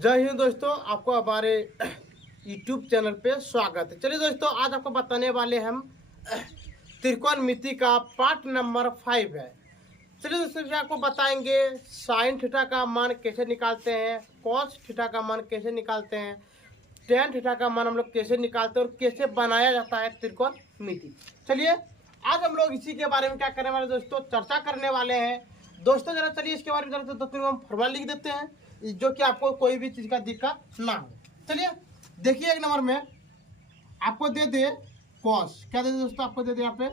जय हिंद दोस्तों, आपको हमारे YouTube चैनल पे स्वागत है। चलिए दोस्तों, आज आपको बताने वाले हम त्रिकोणमिति का पार्ट नंबर 5 है। चलिए दोस्तों, आपको बताएंगे साइन थीटा का मान कैसे निकालते हैं, कॉस थीटा का मान कैसे निकालते हैं, टेन थीटा का मान हम लोग कैसे निकालते हैं और कैसे बनाया जाता है त्रिकोणमिति। चलिए आज हम लोग इसी के बारे में क्या करने वाले दोस्तों, चर्चा करने वाले हैं। दोस्तों जरा चलिए इसके बारे में जरा तो हम फॉर्मूला लिख देते हैं, जो कि आपको कोई भी चीज़ का दिक्कत ना हो। चलिए देखिए, एक नंबर में आपको दे दे कॉस, क्या दे दे दोस्तों, आपको दे दे यहाँ पे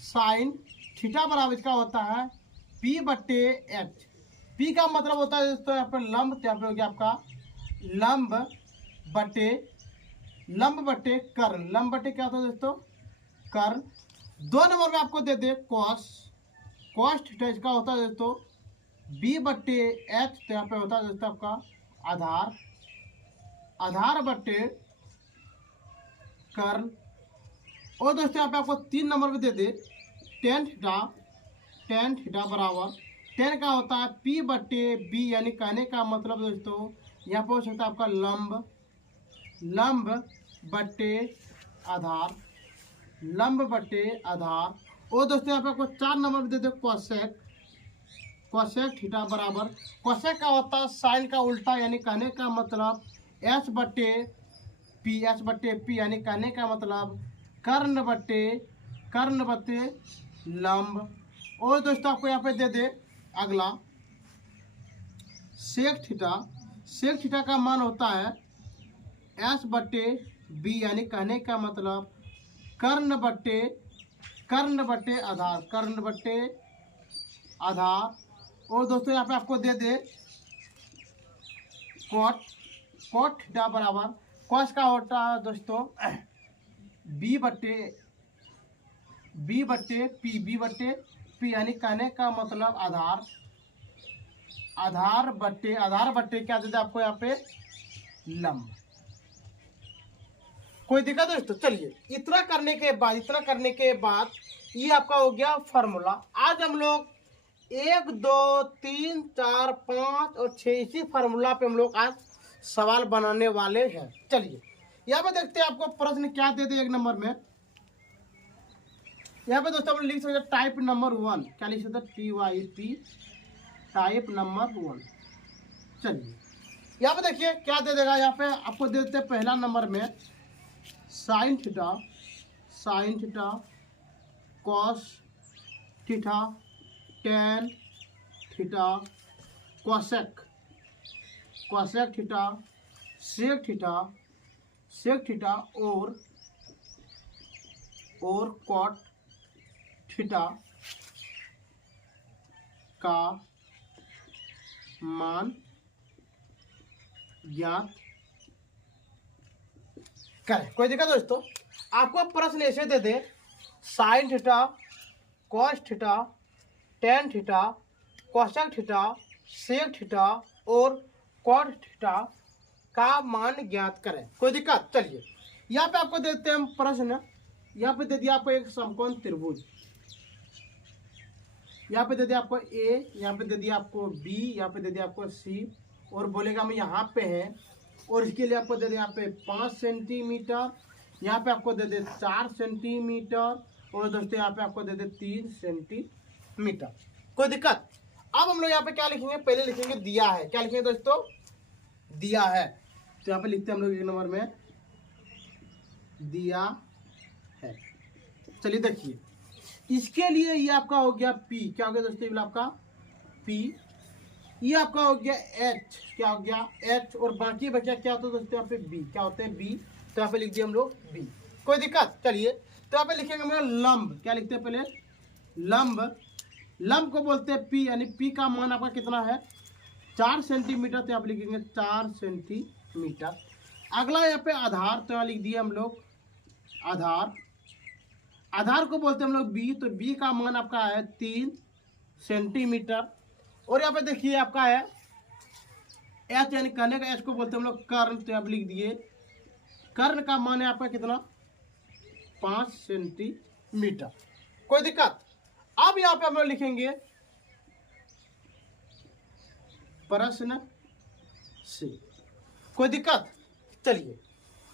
साइन थीटा बराबर इसका होता है P बट्टे एच। P का मतलब होता है दोस्तों यहाँ पे लंब, तो यहाँ पे हो गया आपका लंब बट्टे कर्ण। लंब बट्टे क्या होता है दोस्तों, कर्ण। दो नंबर में आपको दे दे कॉस थीटा, इसका होता है दोस्तों B बट्टे एच, तो यहाँ पे होता है दोस्तों आपका आधार बट्टे कर्ण। और दोस्तों यहाँ पे आपको 3 नंबर में दे दे टेन थीटा बराबर, टेन का होता है P बट्टे B, यानी कहने का मतलब दोस्तों यहाँ पे हो सकता है आपका लंब बट्टे आधार। और दोस्तों यहाँ पे आपको 4 नंबर में दे दे कोसेक थीटा बराबर, कोसेक का होता है साइन का उल्टा, यानी कहने का मतलब एच बट्टे पी, यानी कहने का मतलब कर्ण बट्टे लंब। और दोस्तों आपको यहाँ पे दे दे अगला सेक थीटा का मान होता है एच बट्टे बी, यानी कहने का मतलब कर्ण बट्टे आधार। और दोस्तों यहाँ पे आपको दे दे कोट थीटा बराबर, कॉस का होता है दोस्तों बी बट्टे पी, यानी कहने का मतलब आधार बट्टे क्या दे दे आपको यहाँ पे लंब। कोई दिक्कत दोस्तों? चलिए इतना करने के बाद ये आपका हो गया फार्मूला। आज हम लोग 1 2 3 4 5 और 6 इसी फार्मूला पे हम लोग आज सवाल बनाने वाले हैं। चलिए यहाँ पे देखते हैं आपको प्रश्न क्या दे दे। 1 नंबर में यहाँ पे दोस्तों हम लिख सकते हैं टाइप नंबर 1, क्या लिख सकते हैं TYP टाइप नंबर 1। चलिए यहाँ पे देखिए क्या दे देगा। यहाँ पे आपको दे देते हैं पहला नंबर में sine theta cos theta tan theta cosec theta sec theta और कॉट थीटा का मान ज्ञात करें। कोई दिक्कत दोस्तों? आपको प्रश्न ऐसे दे दे sine theta cos theta tan theta cosec theta sec theta और कॉट थीटा का मान ज्ञात करें। कोई दिक्कत? चलिए यहाँ पे आपको देते हैं हम प्रश्न। यहाँ पे दे दिया आपको एक समकोण त्रिभुज, यहाँ पे दे दिया आपको ए, यहाँ पे दे दिया आपको बी, यहाँ पे दे दिया आपको सी, और बोलेगा हम यहाँ पे हैं और इसके लिए आपको दे दे यहाँ पे 5 सेंटीमीटर, यहाँ पे आपको दे दे 4 सेंटीमीटर और दोस्तों यहाँ पे आपको दे दे 3 सेंटीमीटर। कोई दिक्कत? अब हम लोग यहाँ पे क्या लिखेंगे, पहले लिखेंगे दिया है। क्या लिखेंगे दोस्तों? दिया है। तो यहाँ पे लिखते हैं हम लोग 1 नंबर में दिया है। चलिए देखिए इसके लिए ये आपका हो गया P, क्या हो गया दोस्तों आपका P, ये आपका हो गया H, क्या हो गया H, और बाकी बचा क्या होता है दोस्तों यहाँ पे B, क्या होते हैं B, तो यहाँ पे लिख दिए हम लोग B। कोई दिक्कत? चलिए तो यहाँ पे लिखेंगे हम लोग लंब, क्या लिखते हैं पहले लंब को बोलते हैं P, यानी P का मान आपका कितना है 4 सेंटीमीटर, तो यहाँ पे लिखेंगे 4 सेंटीमीटर। अगला यहाँ पे आधार, तो यहाँ लिख दिए हम लोग आधार को बोलते हैं हम लोग B, तो B का मान आपका है 3 सेंटीमीटर। और यहाँ पे देखिए आपका है H, यानी कहने का H को बोलते हैं हम लोग कर्ण, तो यहाँ पे लिख दिए कर्ण का मान है आपका कितना 5 सेंटीमीटर। कोई दिक्कत? अब यहाँ पे हम लोग लिखेंगे प्रश्न से, कोई दिक्कत? चलिए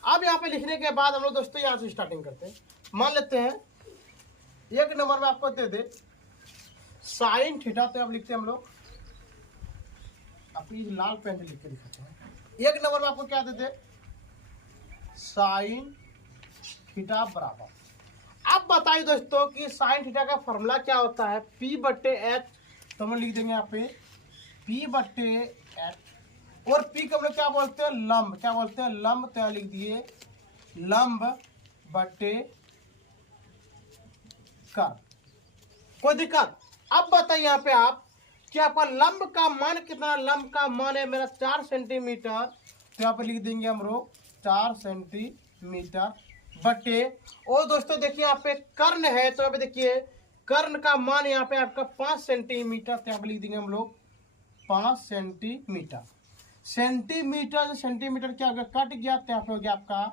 अब यहाँ पे लिखने के बाद हम लोग दोस्तों यहाँ से स्टार्टिंग करते हैं। मान लेते हैं एक नंबर में आपको दे दे साइन थीटा, तो आप लिखते हैं हम लोग अपनी लाल पेन से लिख के दिखाते हैं। एक नंबर में आपको क्या दे दे साइन थीटा बराबर। अब बताइए दोस्तों कि साइन थीटा का फॉर्मूला क्या होता है, P बट्टे एच, तो हम लिख देंगे यहाँ पे P बट्टे एच, और P को हम लोग क्या बोलते हैं लंब, क्या बोलते हैं लंब, तो यहाँ लिख दिए लंब बट्टे कर। कोई दिक्कत? अब बताइए यहाँ पे आप कि आपका लंब का मान कितना, लंब का मान है मेरा 4 सेंटीमीटर, तो यहाँ पे लिख देंगे हम लोग 4 सेंटीमीटर बटे, और दोस्तों देखिए यहाँ पे कर्ण है, तो यहाँ पे देखिए कर्ण का मान यहाँ पे आपका 5 सेंटीमीटर, तो यहाँ पे लिख देंगे हम लोग 5 सेंटीमीटर। सेंटीमीटर सेंटीमीटर क्या हो गया, कट गया, तो यहाँ पे हो गया आपका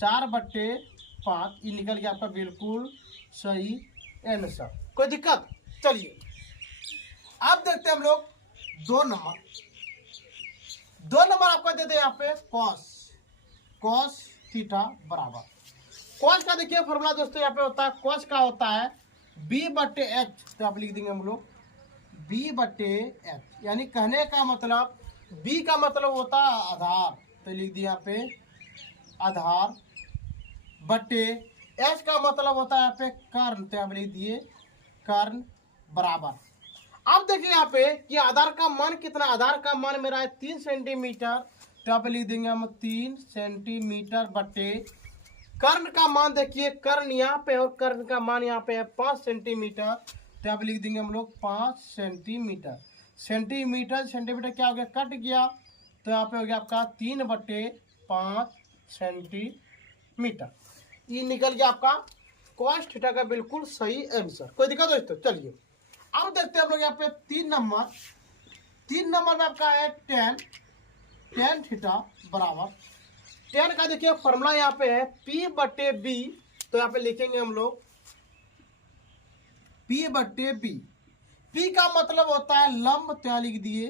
4/5, ये निकल गया आपका बिल्कुल सही आंसर। कोई दिक्कत? चलिए अब देखते हैं हम लोग 2 नंबर। 2 नंबर आपको दे दे यहाँ पे कॉस थीटा बराबर। कॉस का देखिए फॉर्मूला दोस्तों यहाँ पे होता है, कॉस का होता है B बट्टे एच, तो आप लिख देंगे हम लोग B बट्टे एच, यानी कहने का मतलब B का मतलब होता है आधार, तो लिख दिया यहाँ पे आधार बट्टे एच का मतलब होता है यहाँ पे कर्ण, तो आप लिख दिए कर्ण बराबर। अब देखिए यहाँ पे कि आधार का मान कितना, आधार का मान मेरा है 3 सेंटीमीटर, तो यहाँ पे लिख देंगे हम 3 सेंटीमीटर बटे कर्ण का मान, देखिए कर्ण यहाँ पे और कर्ण का मान यहाँ पे है 5 सेंटीमीटर, तो यहाँ पे लिख देंगे हम लोग 5 सेंटीमीटर। सेंटीमीटर सेंटीमीटर क्या हो गया, कट गया, तो यहाँ पे हो गया आपका 3/5 सेंटीमीटर, ये निकल गया आपका कॉस थीटा का बिल्कुल सही आंसर। कोई दिक्कत दोस्तों? चलिए अब देखते हैं हम लोग यहाँ पे 3 नंबर। 3 नंबर में आपका है tan थीटा बराबर। tan का देखिए फॉर्मूला यहाँ पे है P बट्टे B, तो यहाँ पे लिखेंगे हम लोग P बट्टे B। P का मतलब होता है लंब, तो यहाँ लिख दिए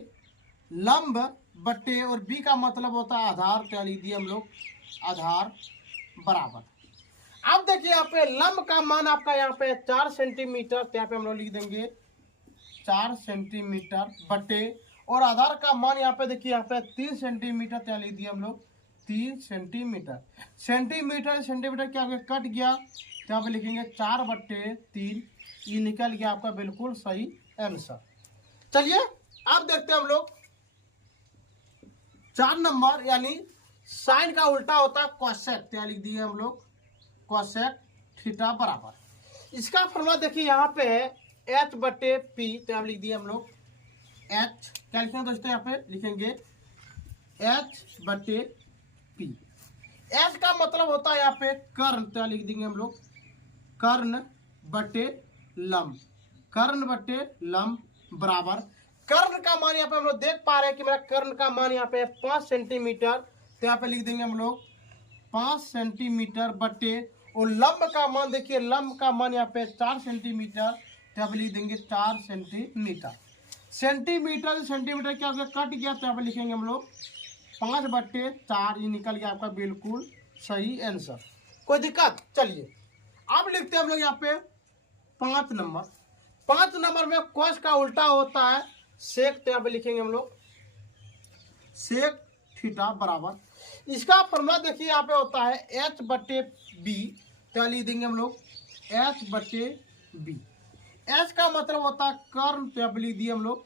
लंब बट्टे, और B का मतलब होता है आधार, तो यहाँ लिख दिए हम लोग आधार बराबर। अब देखिए यहाँ पे लंब का मान आपका यहाँ पे 4 सेंटीमीटर, तो यहाँ पे हम लोग लिख देंगे 4 सेंटीमीटर बटे, और आधार का मान यहाँ पे देखिए यहाँ पे 3 सेंटीमीटर, तो यहाँ लिख दिया हम लोग 3 सेंटीमीटर। सेंटीमीटर सेंटीमीटर क्या हो गया, कट गया, तो यहाँ पे लिखेंगे 4/3, ये निकल गया आपका बिल्कुल सही आंसर। चलिए अब देखते हैं हम लोग 4 नंबर, यानी साइन का उल्टा होता है कोसेक, तो यहाँ लिख दिए हम लोग कोसेक थीटा बराबर। इसका फॉर्मूला देखिए यहाँ पे है H बटे P, तो यहाँ लिख दिए हम लोग H, क्या लिखेंगे दोस्तों, यहाँ पे लिखेंगे H बटे P। H का मतलब होता है यहाँ पे कर्ण, तो यहाँ लिख देंगे हम लोग कर्ण बटे लंब, कर्ण बटे लंब बराबर। कर्ण का मान यहाँ पे हम लोग देख पा रहे हैं कि मेरा कर्ण का मान यहाँ पे 5 सेंटीमीटर, तो यहाँ पे लिख देंगे हम लोग 5 सेंटीमीटर बटे, और लंब का मान देखिए लंब का मान यहाँ पे 4 सेंटीमीटर, तो यहाँ पे लिख देंगे 4 सेंटीमीटर। सेंटीमीटर सेंटीमीटर क्या हो गया, कट गया, तो यहाँ पे लिखेंगे हम लोग 5/4, ये निकल गया आपका बिल्कुल सही आंसर। कोई दिक्कत? चलिए अब लिखते हैं हम लोग यहाँ पे 5 नंबर। 5 नंबर में कॉस का उल्टा होता है सेक, तो यहाँ पे लिखेंगे हम लोग सेक थीटा बराबर। इसका फॉर्मूला देखिए यहाँ पे होता है H बटे B, तो लिख देंगे हम लोग H बटे B। H का मतलब होता है कर्ण, तो यहाँ पे लिख दिए हम लोग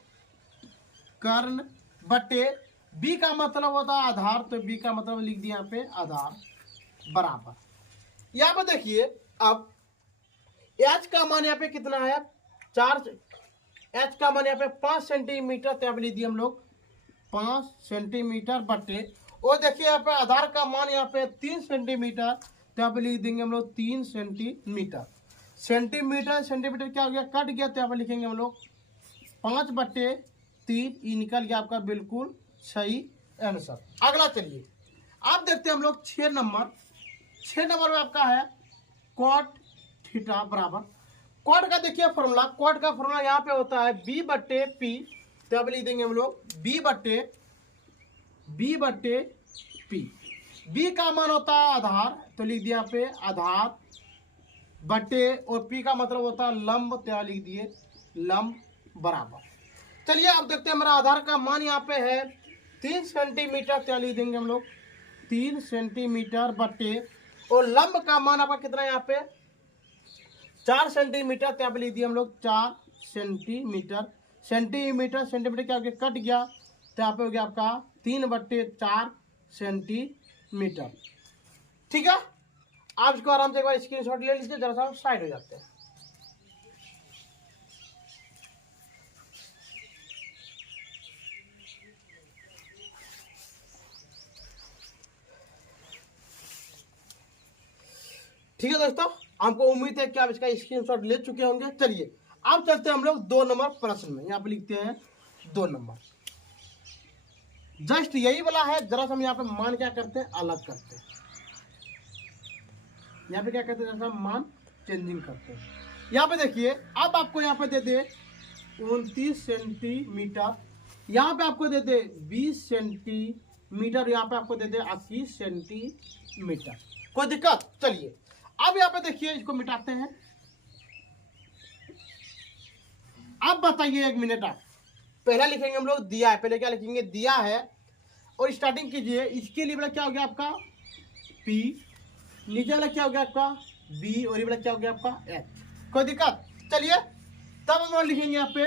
कर्ण बटे, B का मतलब होता है आधार, तो B का मतलब लिख दिया यहाँ पे आधार बराबर। यहाँ पे देखिए अब H का मान यहाँ पे कितना है 4, H का मान यहाँ पे 5 सेंटीमीटर, तो यहाँ पे लिख दिए हम लोग 5 सेंटीमीटर बटे, और देखिए यहाँ पे आधार का मान यहाँ पे 3 सेंटीमीटर, तो यहाँ पे लिख देंगे हम लोग 3 सेंटीमीटर। सेंटीमीटर सेंटीमीटर क्या हो गया, कट गया, तो यहाँ पे लिखेंगे हम लोग 5/3, ये निकल गया आपका बिल्कुल सही आंसर। अगला चलिए आप देखते हैं हम लोग 6 नंबर। 6 नंबर में आपका है कॉट थीटा बराबर। कॉट का देखिए फॉर्मूला, कॉट का फॉर्मूला यहाँ पे होता है B बटे P, तो अब लिख देंगे हम लोग B बटे बी बटे पी। बी का मान होता है आधार, तो लिख दिया यहाँ पे आधार बटे, और पी का मतलब होता है लंब, तो यहाँ लिख दिए लंब बराबर। चलिए अब देखते हैं, हमारा आधार का मान यहाँ पे है 3 सेंटीमीटर, तो यहाँ लिख देंगे हम लोग 3 सेंटीमीटर बटे, और लंब का मान आपका कितना है यहाँ पे 4 सेंटीमीटर, तो यहाँ पे लिख दिए हम लोग 4 सेंटीमीटर। सेंटीमीटर सेंटीमीटर क्या हो गया, कट गया, तो यहाँ पे हो गया आपका 3/4 सेंटीमीटर। ठीक है, आप इसको आराम से एक बार स्क्रीनशॉट ले लीजिए, जरा सा साइड हो जाते हैं। ठीक है दोस्तों, हमको उम्मीद है कि आप इसका स्क्रीनशॉट ले चुके होंगे। चलिए अब चलते हैं हम लोग 2 नंबर प्रश्न में। यहाँ पे लिखते हैं 2 नंबर, जस्ट यही वाला है। जरा सा हम यहाँ पे मान क्या करते हैं, अलग करते हैं। यहाँ पे क्या करते हैं, जरा सा मान चेंजिंग करते हैं। यहाँ पे देखिए, अब आपको यहाँ पे दे दे 29 सेंटीमीटर, यहाँ पे आपको दे दे 20 सेंटीमीटर, यहाँ पे आपको दे दे 21 सेंटीमीटर। कोई दिक्कत? चलिए अब यहाँ पे देखिए, इसको मिटाते हैं। अब बताइए, 1 मिनट, आप पहला लिखेंगे हम लोग दिया है, पहले क्या लिखेंगे, दिया है, और स्टार्टिंग कीजिए। इसके लिए वाला क्या हो गया आपका P, नीचे वाला क्या हो गया आपका B, और ये वाला क्या हो गया आपका H। कोई दिक्कत? चलिए तब हम लोग लिखेंगे यहाँ पे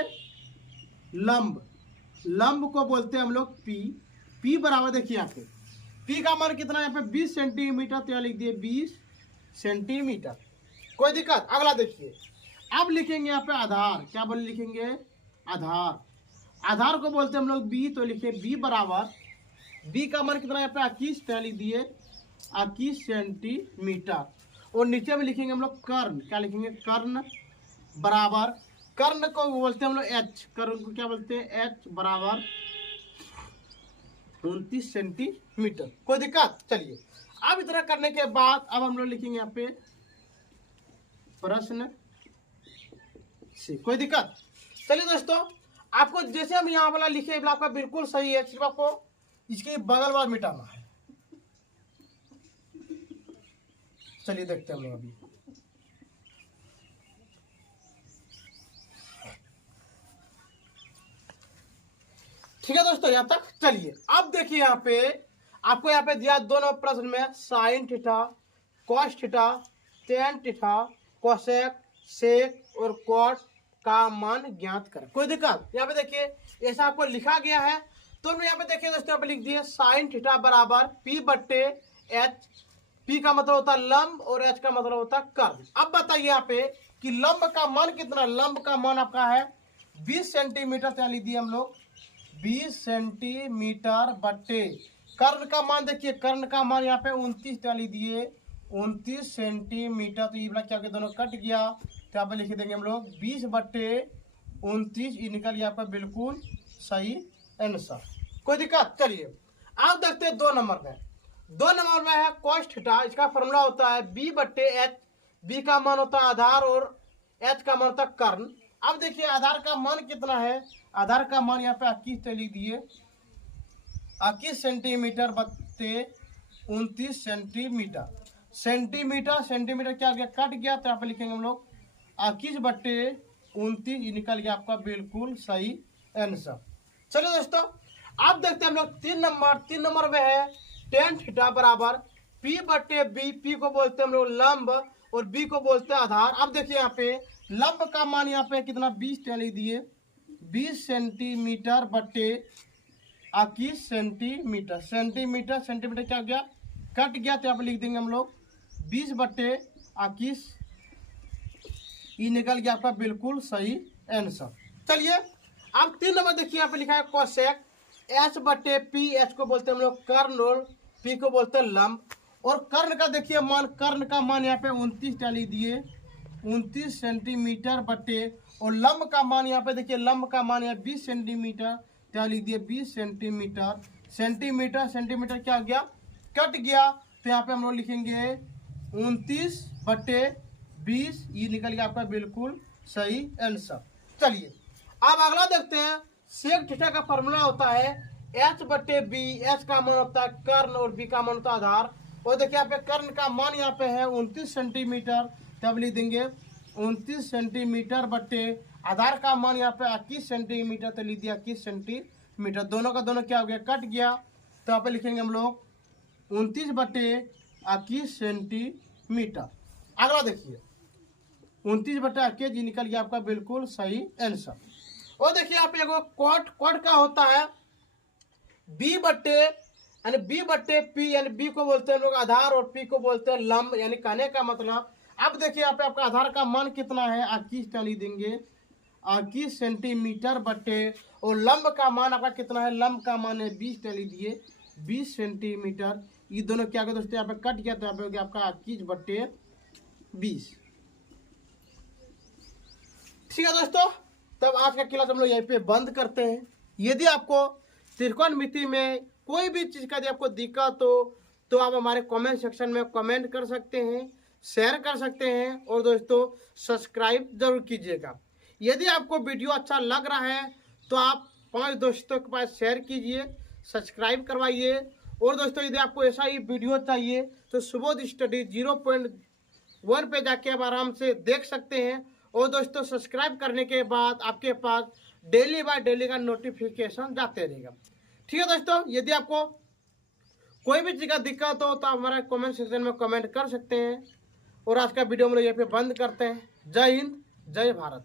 लंब। लंब को बोलते हैं हम लोग P। P बराबर देखिए यहाँ पे P का मान कितना है यहाँ पे 20 सेंटीमीटर, तो यहाँ लिख दिए 20 सेंटीमीटर। कोई दिक्कत? अगला देखिए, अब लिखेंगे यहाँ पे आधार। क्या बोले, लिखेंगे आधार। आधार को बोलते हैं हम लोग B, तो लिखे B बराबर, B का मान कितना है यहाँ पे 21, तो लिख दिए 21 सेंटीमीटर। और नीचे में लिखेंगे हम लोग कर्ण। क्या लिखेंगे, कर्ण बराबर, कर्ण को बोलते हैं हम लोग H, कर्ण को क्या बोलते हैं H बराबर 29 सेंटीमीटर। कोई दिक्कत? चलिए अब इतना करने के बाद अब हम लोग लिखेंगे यहाँ पे प्रश्न सी। कोई दिक्कत? चलिए दोस्तों, आपको जैसे हम यहाँ वाला लिखे आपका बिल्कुल सही है, सिर्फ आपको इसके बगल वाला मिटाना है। चलिए देखते हैं हम लोग अभी। ठीक है दोस्तों, यहाँ तक चलिए। अब देखिए यहाँ पे आपको यहाँ पे दिया 2 नंबर प्रश्न में sine theta, cos theta, tan theta, cosec, sec और कॉट का मान ज्ञात करें। कोई दिक्कत? यहाँ पे देखिए ऐसा आपको लिखा गया है, तो हम यहाँ पे देखिए दोस्तों, यहाँ पे लिख दिए साइन थीटा बराबर P बट्टे H। P का मतलब होता है लंब, और H का मतलब होता है कर्ण। अब बताइए यहाँ पे कि लंब का मान कितना, लंब का मान आपका है 20 सेंटीमीटर, तो लिख दिए हम लोग 20 सेंटीमीटर बट्टे कर्ण का मान देखिए, कर्ण का मान यहाँ पे 29, तो लिख दिए 29 सेंटीमीटर। तो ये वाला क्या दोनों कट गया, तो यहाँ पे लिख देंगे हम लोग 20 बट्टे 29, ये निकल गया आपका बिल्कुल सही आंसर। कोई दिक्कत? चलिए अब देखते हैं 2 नंबर में। 2 नंबर में है कॉस थीटा। इसका फॉर्मूला होता है B बट्टे H। B का मान होता है आधार, और H का मान होता है कर्ण। अब देखिए आधार का मान कितना है, आधार का मान यहाँ पे 21, तो लिख दिए 21 सेंटीमीटर बट्टे 29 सेंटीमीटर। सेंटीमीटर सेंटीमीटर क्या गया, कट गया, तो यहाँ पे लिखेंगे हम लोग 21 बट्टे 29, ये निकल गया आपका बिल्कुल सही आंसर। चलिए दोस्तों, अब देखते हैं हम लोग 3 नंबर। 3 नंबर में है टेन थीटा बराबर P बट्टे B। P को बोलते हैं हम लोग लंब, और B को बोलते हैं आधार। अब देखिए यहाँ पे लंब का मान यहाँ पे कितना 20, लिख दिए 20 सेंटीमीटर बट्टे 21 सेंटीमीटर। सेंटीमीटर सेंटीमीटर क्या गया, कट गया, तो यहाँ पे लिख देंगे हम लोग 20 बट्टे 21, ये निकल गया आपका बिल्कुल सही आंसर। चलिए अब 3 नंबर देखिए, यहाँ पे लिखा है कोसेक। H बट्टे P, H को बोलते हैं हम लोग कर्ण, और P को बोलते हैं लंब। और कर्ण का देखिए मान, कर्ण का मान यहाँ पे 29 डाली दिए 29 सेंटीमीटर बट्टे, और लंब का मान यहाँ पे देखिए, लंब का मान यहाँ 20 सेंटीमीटर, डाली दिए 20 सेंटीमीटर। सेंटीमीटर सेंटीमीटर क्या गया, कट गया, तो यहाँ पे हम लोग लिखेंगे 29 बट्टे 20, ये निकल गया आपका बिल्कुल सही आंसर। चलिए अब अगला देखते हैं। सेक थीटा का फॉर्मूला होता है एच बटे बी, एच का मान होता है कर्ण और बी का मान होता है आधार। और देखिए यहाँ पे कर्ण का मान यहाँ पे है 29 सेंटीमीटर, तब लिख देंगे 29 सेंटीमीटर बटे आधार का मान यहाँ पे 21 सेंटीमीटर, तो लिख दिया 21 सेंटीमीटर। दोनों का दोनों क्या हो गया, कट गया। तो यहाँ पे लिखेंगे हम लोग 29 बटे 21 सेंटीमीटर। अगला देखिए 29 बटे 21 जी निकल गया आपका बिल्कुल सही आंसर। और देखिए यहाँ पे क्वाड, क्वाड का होता है बी बट्टे पी, यानी बी को बोलते हैं लोग आधार और पी को बोलते हैं लंब। यानी कहने का मतलब, अब देखिए यहाँ पे आपका आधार का मान कितना है 21 लिख देंगे 21 सेंटीमीटर बट्टे, और लंब का मान आपका कितना है, लंब का मान है 20 लिख दिए 20 सेंटीमीटर। ये दोनों क्या गया दोस्तों, यहाँ पे कट गया, तो यहाँ पे हो गया आपका 21 बट्टे 20। ठीक है दोस्तों, तब आज का क्लास हम लोग यहीं पे बंद करते हैं। यदि आपको त्रिकोणमिति में कोई भी चीज़ का यदि आपको दिक्कत हो तो आप हमारे कमेंट सेक्शन में कमेंट कर सकते हैं, शेयर कर सकते हैं, और दोस्तों सब्सक्राइब जरूर कीजिएगा। यदि आपको वीडियो अच्छा लग रहा है तो आप 5 दोस्तों के पास शेयर कीजिए, सब्सक्राइब करवाइए। और दोस्तों यदि आपको ऐसा ही वीडियो चाहिए तो सुबोध स्टडी 0.1 पे जाके आप आराम से देख सकते हैं। और दोस्तों सब्सक्राइब करने के बाद आपके पास डेली बाय डेली का नोटिफिकेशन जाते रहेगा। ठीक है दोस्तों, यदि आपको कोई भी चीज़ का दिक्कत हो तो आप हमारे कमेंट सेक्शन में कमेंट कर सकते हैं। और आज का वीडियो हम लोग यहाँ पे बंद करते हैं। जय हिंद, जय भारत।